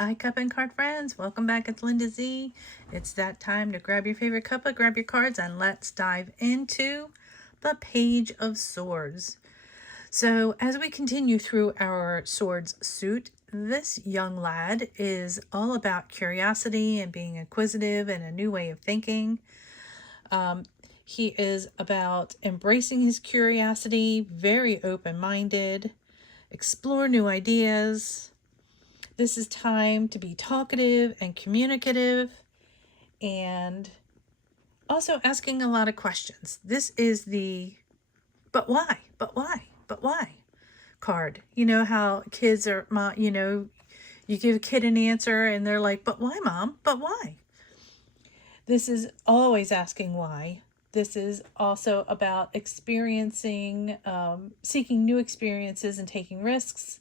Hi, Cup and Card friends. Welcome back. It's Linda Z. It's that time to grab your favorite cuppa, grab your cards, and let's dive into the Page of Swords. So, as we continue through our swords suit, this young lad is all about curiosity and being inquisitive and a new way of thinking. He is about embracing his curiosity, very open-minded, explore new ideas. This is time to be talkative and communicative and also asking a lot of questions. This is the but why, but why, but why card. You know how kids are, you give a kid an answer and they're like, but why, mom? But why? This is always asking why. This is also about experiencing, seeking new experiences and taking risks.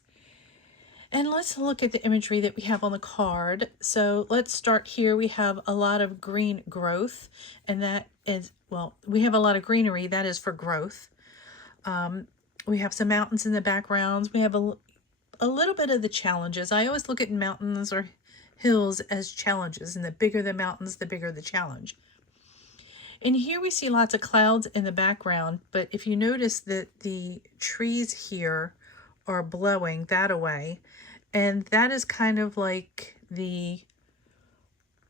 And let's look at the imagery that we have on the card. So let's start here. We have a lot of green growth, and that is, well, we have a lot of greenery. That is for growth. We have some mountains in the backgrounds. We have a little bit of the challenges. I always look at mountains or hills as challenges, and the bigger the mountains, the bigger the challenge. And here we see lots of clouds in the background, but if you notice that the trees here are blowing that away, and that is kind of like the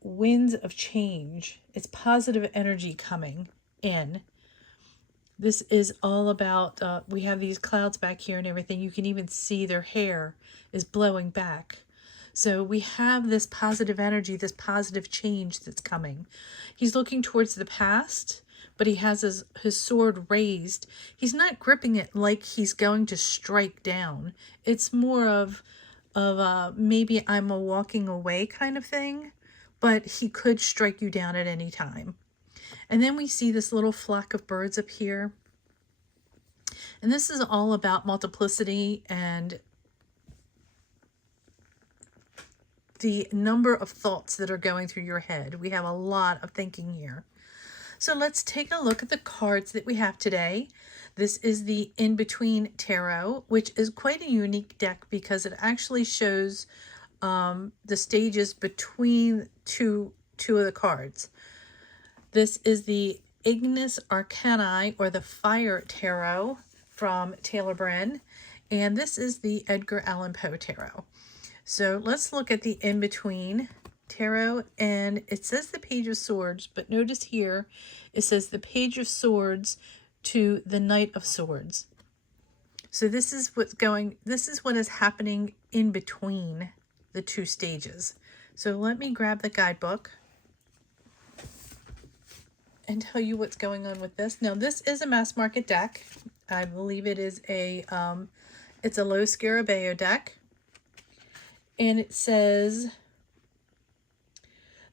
winds of change. It's positive energy coming in. This is all about, we have these clouds back here and everything. You can even see their hair is blowing back. So we have this positive energy, this positive change that's coming. He's looking towards the past, but he has his sword raised. He's not gripping it like he's going to strike down. It's more of maybe I'm a walking away kind of thing, but he could strike you down at any time. And then we see this little flock of birds up here. And this is all about multiplicity and the number of thoughts that are going through your head. We have a lot of thinking here. So let's take a look at the cards that we have today. This is the In-Between Tarot, which is quite a unique deck because it actually shows the stages between two of the cards. This is the Ignis Arcanae, or the Fire Tarot from Taylor Bren, and this is the Edgar Allen Poe Tarot. So let's look at the In-Between Tarot, and it says the Page of Swords, but notice here it says the Page of Swords to the Knight of Swords. So this is what is happening in between the two stages. So let me grab the guidebook and tell you what's going on with this. Now, this is a mass market deck. I believe it is it's a low Scarabeo deck. And it says,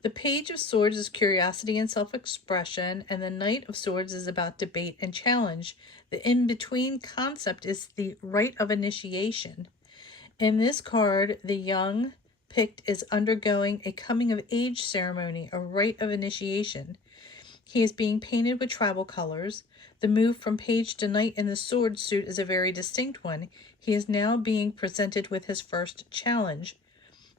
the Page of Swords is curiosity and self-expression, and the Knight of Swords is about debate and challenge. The in-between concept is the rite of initiation. In this card, the young picked is undergoing a coming-of-age ceremony, a rite of initiation. He is being painted with tribal colors. The move from page to knight in the sword suit is a very distinct one. He is now being presented with his first challenge.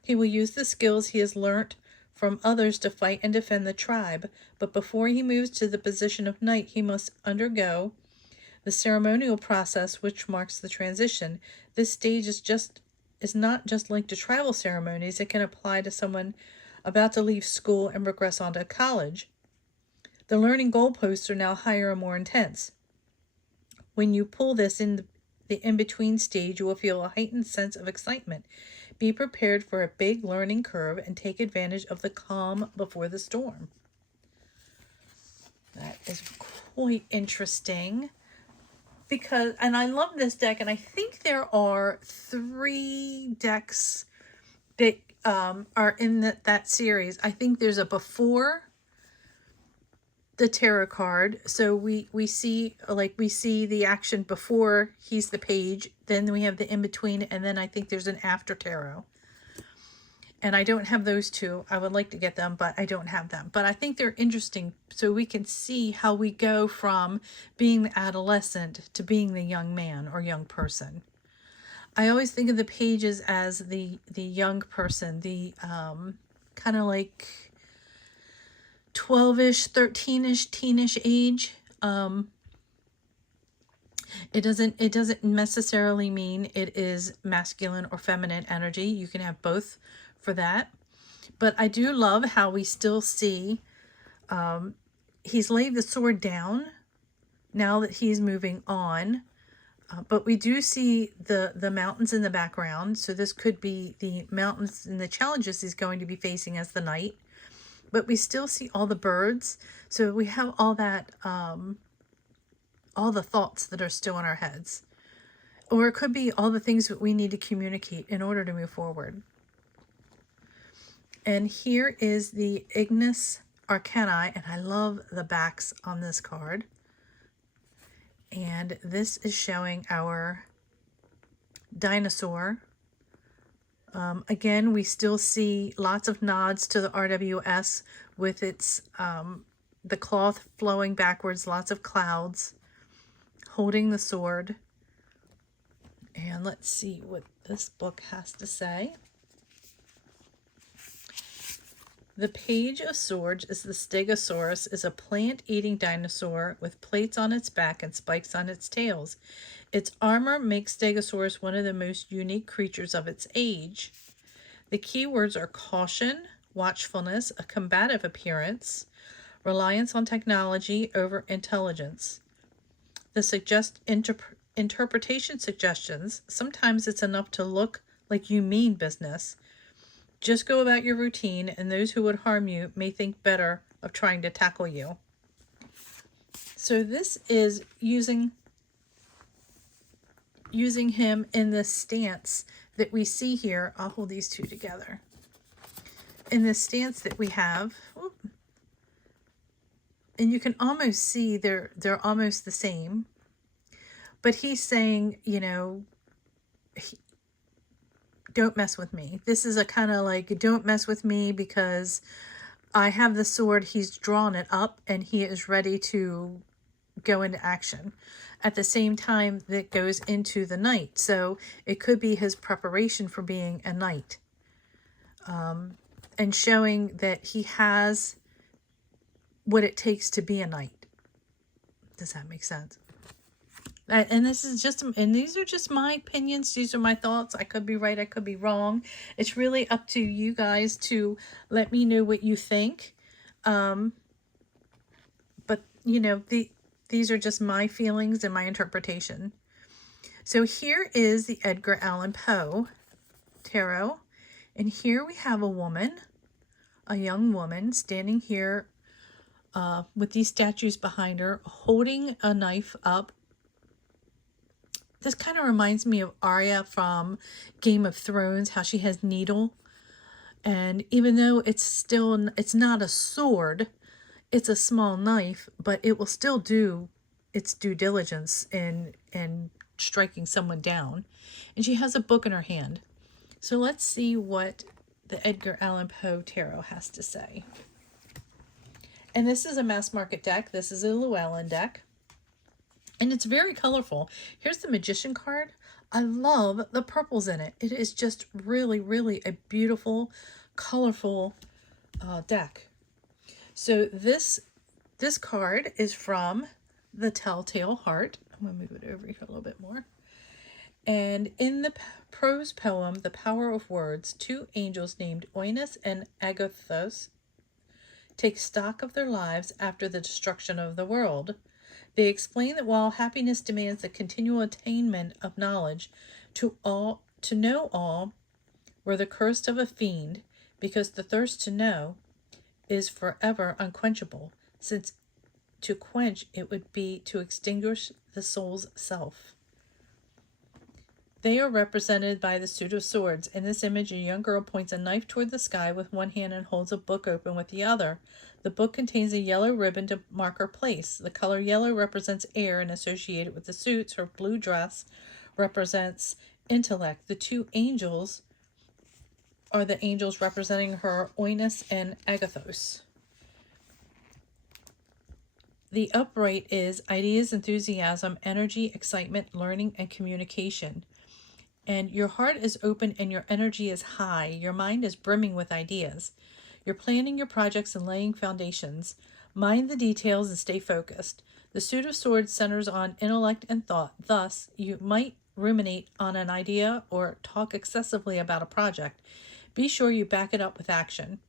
He will use the skills he has learnt from others to fight and defend the tribe, but before he moves to the position of knight, he must undergo the ceremonial process which marks the transition. This stage is not just linked to tribal ceremonies. It can apply to someone about to leave school and progress on to college. The learning goalposts are now higher and more intense. When you pull this in the in-between stage, you will feel a heightened sense of excitement. Be prepared for a big learning curve and take advantage of the calm before the storm. That is quite interesting. And I love this deck, and I think there are 3 decks that are in that series. I think there's a before the tarot card, so we see the action before he's the page, then we have the in-between, and then I think there's an after tarot. And I don't have those 2. I would like to get them, but I don't have them. But I think they're interesting, so we can see how we go from being the adolescent to being the young man or young person. I always think of the pages as the young person, the kind of like 12ish, 13ish, teenish age. It doesn't necessarily mean it is masculine or feminine energy. You can have both for that. But I do love how we still see he's laid the sword down now that he's moving on. But we do see the mountains in the background. So this could be the mountains and the challenges he's going to be facing as the knight. But we still see all the birds. So we have all that, all the thoughts that are still in our heads. Or it could be all the things that we need to communicate in order to move forward. And here is the Ignis Arcanae. And I love the backs on this card. And this is showing our dinosaur. Again, we still see lots of nods to the RWS with its the cloth flowing backwards, lots of clouds, holding the sword. And let's see what this book has to say. The Page of Swords is the Stegosaurus, is a plant-eating dinosaur with plates on its back and spikes on its tails. Its armor makes Stegosaurus one of the most unique creatures of its age. The key words are caution, watchfulness, a combative appearance, reliance on technology over intelligence. The interpretation suggestions, sometimes it's enough to look like you mean business. Just go about your routine, and those who would harm you may think better of trying to tackle you. So this is using him in this stance that we see here. I'll hold these two together. In this stance that we have, and you can almost see they're almost the same. But he's saying, you know, don't mess with me. This is a kind of like, don't mess with me because I have the sword. He's drawn it up and he is ready to go into action. At the same time that goes into the knight. So it could be his preparation for being a knight. And showing that he has what it takes to be a knight. Does that make sense? And this is just, and these are just my opinions. These are my thoughts. I could be right. I could be wrong. It's really up to you guys to let me know what you think. But, you know, these are just my feelings and my interpretation. So here is the Edgar Allan Poe tarot. And here we have a woman, a young woman, standing here with these statues behind her, holding a knife up. This kind of reminds me of Arya from Game of Thrones, how she has needle. And even though it's not a sword, it's a small knife, but it will still do its due diligence in striking someone down. And she has a book in her hand. So let's see what the Edgar Allan Poe tarot has to say. And this is a mass market deck. This is a Llewellyn deck. And it's very colorful. Here's the Magician card. I love the purples in it. It is just really, really a beautiful, colorful deck. So this card is from the Telltale Heart. I'm going to move it over here a little bit more. And in the prose poem, The Power of Words, two angels named Oinos and Agathos take stock of their lives after the destruction of the world. They explain that while happiness demands the continual attainment of knowledge, to know all were the curse of a fiend, because the thirst to know is forever unquenchable, since to quench it would be to extinguish the soul's self. They are represented by the suit of swords. In this image, a young girl points a knife toward the sky with one hand and holds a book open with the other. The book contains a yellow ribbon to mark her place. The color yellow represents air and associated with the suits. Her blue dress represents intellect. The two angels are the angels representing her, Oinos and Agathos. The upright is ideas, enthusiasm, energy, excitement, learning, and communication. and your heart is open and your energy is high. Your mind is brimming with ideas. You're planning your projects and laying foundations. Mind the details and stay focused. The Suit of Swords centers on intellect and thought. Thus, you might ruminate on an idea or talk excessively about a project. Be sure you back it up with action.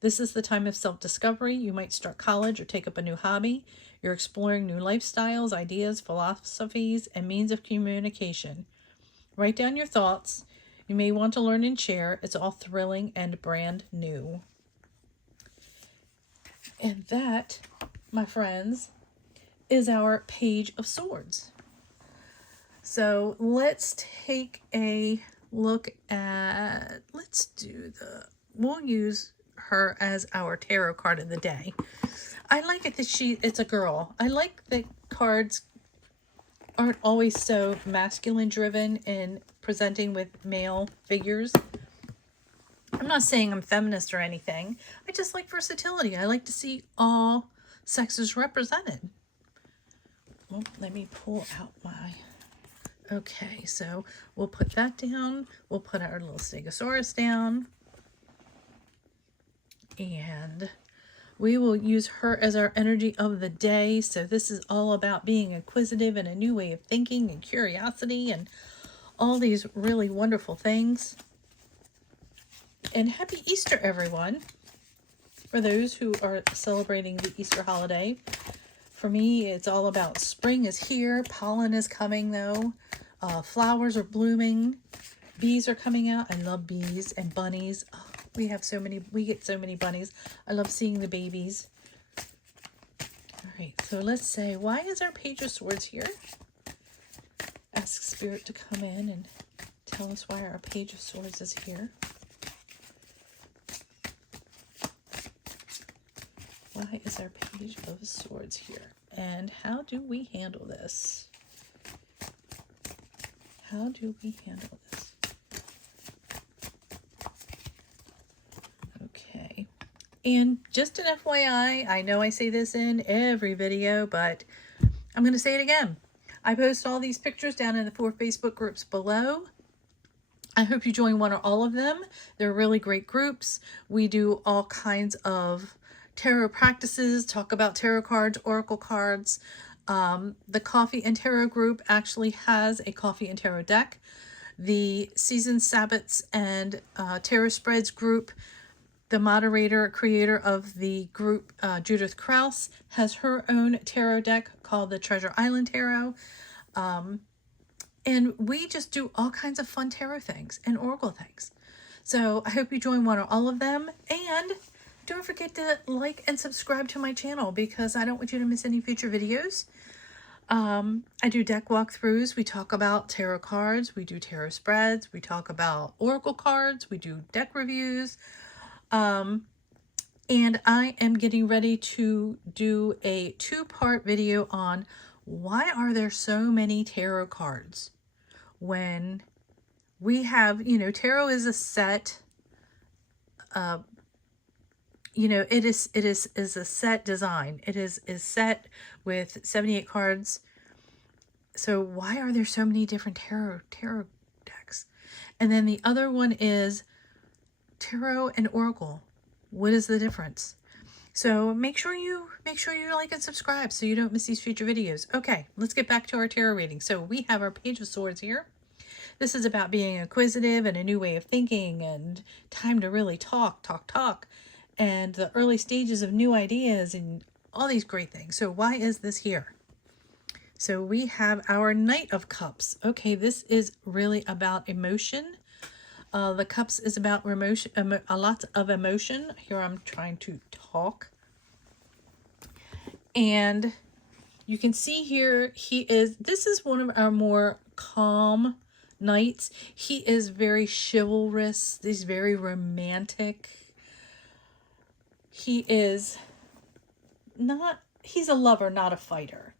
This is the time of self-discovery. You might start college or take up a new hobby. You're exploring new lifestyles, ideas, philosophies, and means of communication. Write down your thoughts. You may want to learn and share. It's all thrilling and brand new. And that, my friends, is our Page of Swords. So let's take a look at, we'll use her as our tarot card of the day. I like it that it's a girl. I like that cards aren't always so masculine driven in presenting with male figures. I'm not saying I'm feminist or anything. I just like versatility. I like to see all sexes represented. Well, let me pull out my... Okay, so we'll put that down. We'll put our little Stegosaurus down. And we will use her as our energy of the day. So this is all about being inquisitive and a new way of thinking and curiosity and all these really wonderful things. And happy Easter, everyone. For those who are celebrating the Easter holiday. For me, it's all about spring is here. Pollen is coming, though. Flowers are blooming. Bees are coming out. I love bees and bunnies. Oh, we get so many bunnies. I love seeing the babies. All right, so let's say, why is our Page of Swords here? Ask Spirit to come in and tell us why our Page of Swords is here. Why is our Page of Swords here? And how do we handle this? How do we handle this? Okay. And just an FYI, I know I say this in every video, but I'm going to say it again. I post all these pictures down in the 4 Facebook groups below. I hope you join one or all of them. They're really great groups. We do all kinds of tarot practices, talk about tarot cards, oracle cards. The Coffee and Tarot group actually has a Coffee and Tarot deck. The Seasoned Sabbats and Tarot Spreads group, the moderator, creator of the group, Judith Krause, has her own tarot deck called the Treasure Island Tarot. And we just do all kinds of fun tarot things and oracle things. So I hope you join one or all of them. And don't forget to like and subscribe to my channel because I don't want you to miss any future videos. I do deck walkthroughs. We talk about tarot cards. We do tarot spreads. We talk about oracle cards. We do deck reviews. And I am getting ready to do a 2-part video on why are there so many tarot cards when we have, tarot is a set, it is a set design. It is set with 78 cards. So why are there so many different tarot decks? And then the other one is tarot and oracle. What is the difference? So make sure you like and subscribe so you don't miss these future videos. Okay, let's get back to our tarot reading. So we have our Page of Swords here. This is about being inquisitive and a new way of thinking and time to really talk, and the early stages of new ideas and all these great things. So why is this here? So we have our Knight of Cups. Okay, this is really about emotion. The Cups is about emotion, a lot of emotion. Here I'm trying to talk. And you can see here, this is one of our more calm knights. He is very chivalrous. He's very romantic. He's a lover, not a fighter,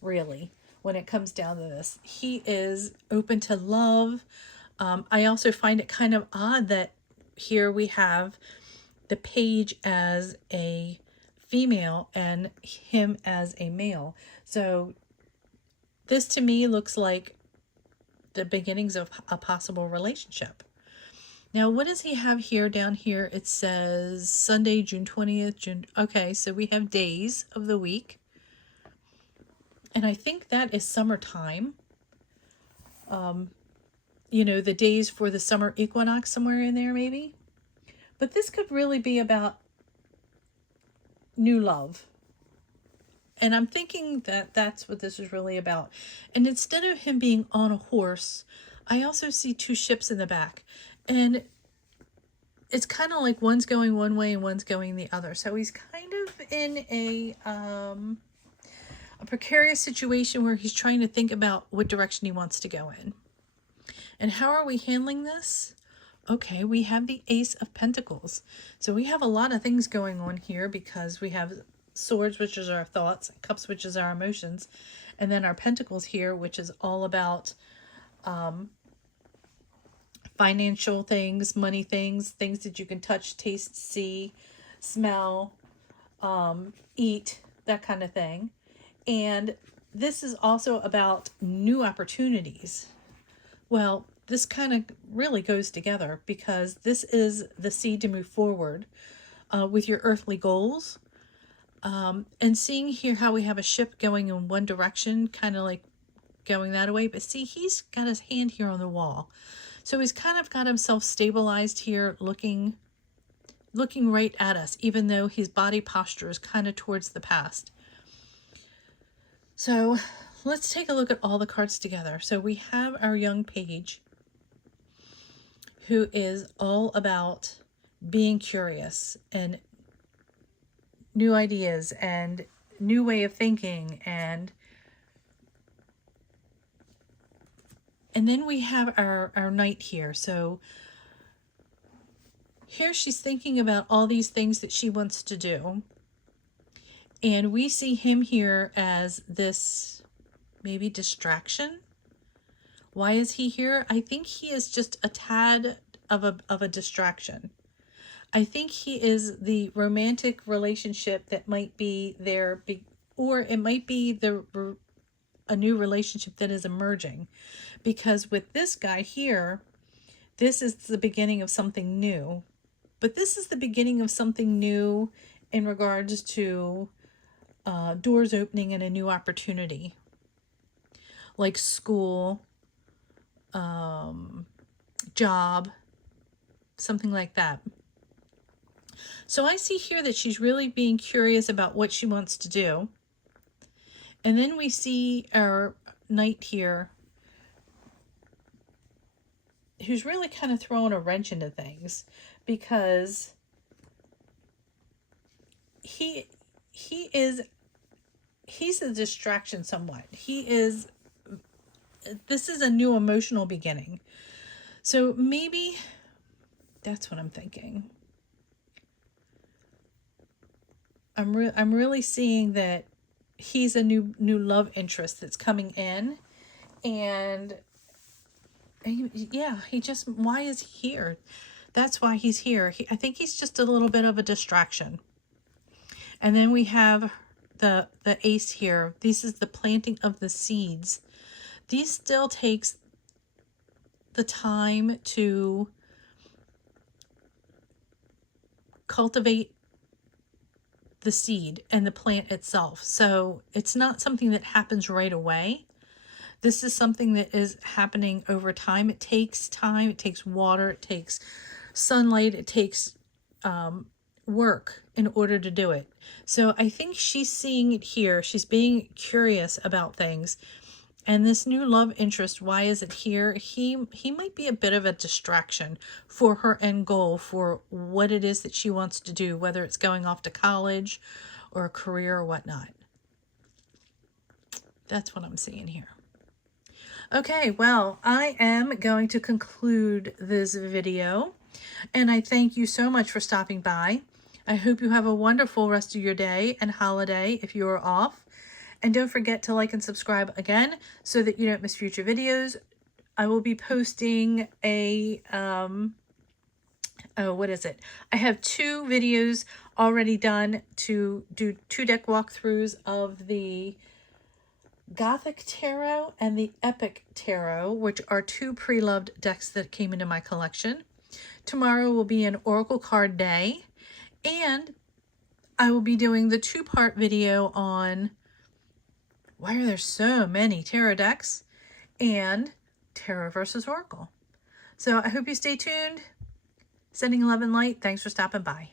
really, when it comes down to this. He is open to love. I also find it kind of odd that here we have the page as a female and him as a male. So this to me looks like the beginnings of a possible relationship. Now, what does he have here down here? It says Sunday, June 20th. Okay, so we have days of the week. And I think that is summertime. You know, the days for the summer equinox, somewhere in there maybe. But this could really be about new love. And I'm thinking that that's what this is really about. And instead of him being on a horse, I also see two ships in the back. And it's kind of like one's going one way and one's going the other. So he's kind of in a precarious situation where he's trying to think about what direction he wants to go in. And how are we handling this? Okay, we have the Ace of Pentacles. So we have a lot of things going on here because we have swords, which is our thoughts, cups, which is our emotions, and then our pentacles here, which is all about financial things, money things, things that you can touch, taste, see, smell, eat, that kind of thing. And this is also about new opportunities. Well, this kind of really goes together because this is the seed to move forward with your earthly goals. And seeing here how we have a ship going in one direction, kind of like going that way. But see, he's got his hand here on the wall. So he's kind of got himself stabilized here, looking right at us, even though his body posture is kind of towards the past. So let's take a look at all the cards together. So we have our young page, who is all about being curious and new ideas and new way of thinking. And then we have our knight here. So here she's thinking about all these things that she wants to do. And we see him here as this maybe distraction. Why is he here? I think he is just a tad of a distraction. I think he is the romantic relationship that might be there, or it might be a new relationship that is emerging. Because with this guy here, this is the beginning of something new. But this is the beginning of something new in regards to doors opening and a new opportunity. Like school, job, something like that. So I see here that she's really being curious about what she wants to do. And then we see our knight here, who's really kind of throwing a wrench into things, because he's a distraction somewhat. This is a new emotional beginning. So maybe that's what I'm thinking. I'm really seeing that he's a new love interest that's coming in. And why is he here? That's why he's here. I think he's just a little bit of a distraction. And then we have the ace here. This is the planting of the seeds. These still takes the time to cultivate the seed and the plant itself. So it's not something that happens right away. This is something that is happening over time. It takes time, it takes water, it takes sunlight, it takes work in order to do it. So I think she's seeing it here. She's being curious about things. And this new love interest, why is it here? He might be a bit of a distraction for her end goal, for what it is that she wants to do, whether it's going off to college or a career or whatnot. That's what I'm seeing here. Okay, well, I am going to conclude this video, and I thank you so much for stopping by. I hope you have a wonderful rest of your day and holiday if you are off. And don't forget to like and subscribe again so that you don't miss future videos. I will be posting a, what is it? I have 2 videos already done to do 2 deck walkthroughs of the Gothic Tarot and the Epic Tarot, which are two pre-loved decks that came into my collection. Tomorrow will be an Oracle card day, and I will be doing the two-part video on why are there so many tarot decks and Tarot versus Oracle. So I hope you stay tuned. Sending love and light. Thanks for stopping by.